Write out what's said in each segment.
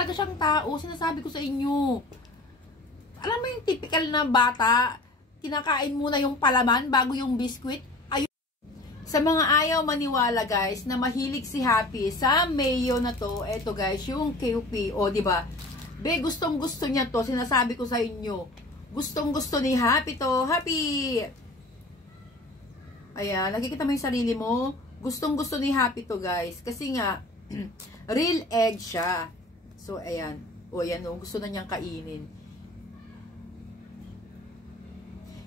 talaga siyang tao. Sinasabi ko sa inyo. Alam mo yung typical na bata, kinakain muna yung palaman bago yung biskwit. Ayun. Sa mga ayaw maniwala guys, na mahilig si Happy sa mayo na to, eto guys, yung KUP. O, diba? Be, gustong gusto niya to. Sinasabi ko sa inyo. Gustong gusto ni Happy to. Happy! Ayan, nakikita mo yung sarili mo. Gustong gusto ni Happy to guys. Kasi nga, real egg siya. So, ayan. O, ayan o. Gusto na niyang kainin.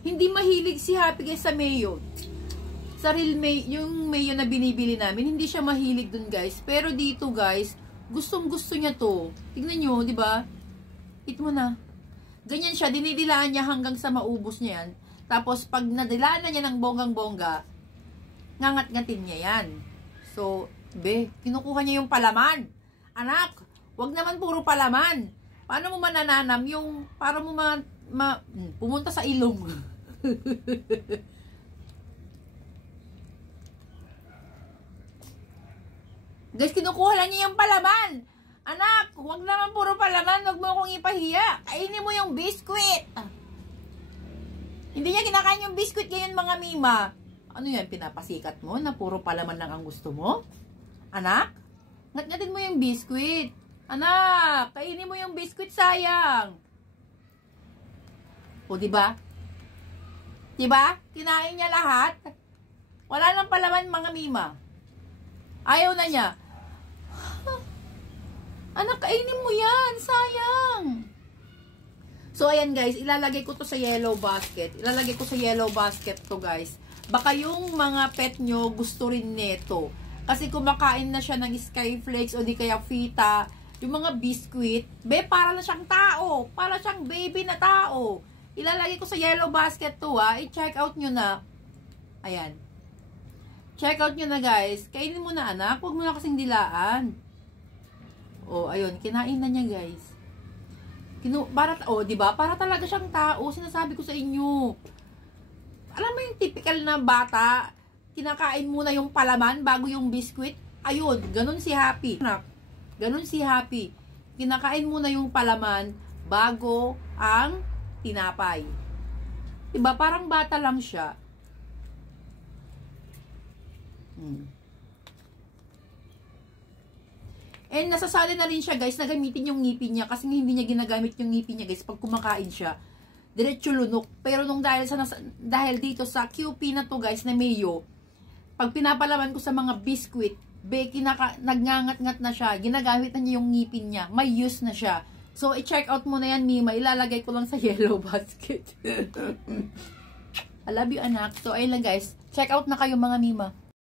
Hindi mahilig si Happy guys sa mayo. Sa real mayo, yung mayo na binibili namin, hindi siya mahilig dun guys. Pero dito guys, gustong gusto niya to. Tignan nyo, di ba? Eat mo na. Ganyan siya, dinidilaan niya hanggang sa maubos niya yan. Tapos, pag nadilaan na niya ng bonggang-bongga, ngangat-ngatin niya yan. So, be, kinukuha niya yung palaman. Anak, wag naman puro palaman. Paano mo manananam yung, para mo pumunta sa ilong. Guys, kinukuha lang niya yung palaman. Anak, wag naman puro palaman. Wag mo akong ipahiya. Kainin mo yung biskwit. Hindi niya kinakain yung biskwit ngayon mga mima. Ano yan, pinapasikat mo na puro palaman lang ang gusto mo? Anak, ngat-ngatin mo yung biskwit. Anak, kainin mo yung biskwit, sayang. O, diba? Diba? Kinain niya lahat. Wala nang palaman mga mima. Ayaw na niya. Anak, kainin mo yan. Sayang. So, ayan guys. Ilalagay ko to sa yellow basket. Ilalagay ko sa yellow basket to guys. Baka yung mga pet nyo gusto rin neto. Kasi kumakain na siya ng Skyflakes o di kaya Fita. Yung mga biscuit. Be, para na siyang tao. Para siyang baby na tao. Ilalagay ko sa yellow basket to ha. I-check out nyo na. Ayan. Check out nyo na guys. Kainin mo na anak. Huwag mo na kasing dilaan. O, ayun. Kinain na niya guys. Diba? Para talaga siyang tao. Sinasabi ko sa inyo. Alam mo yung typical na bata, kinakain muna yung palaman bago yung biskwit. Ayun. Ganun si Happy. Ganun si Happy. Kinakain muna yung palaman bago ang tinapay. Diba? Parang bata lang siya. And nasasali na rin siya guys na gamitin yung ngipin niya kasi hindi niya ginagamit yung ngipin niya guys pag kumakain siya. Diretso lunok. Pero nung dahil dito sa QP na to guys na mayo, pag pinapalaman ko sa mga biscuit, nagngangat-ngat na siya. Ginagamit na niya yung ngipin niya. May use na siya. So, i-check out mo na yan, Mima. Ilalagay ko lang sa yellow basket. I love you, anak. So, ayun lang guys. Check out na kayo mga Mima.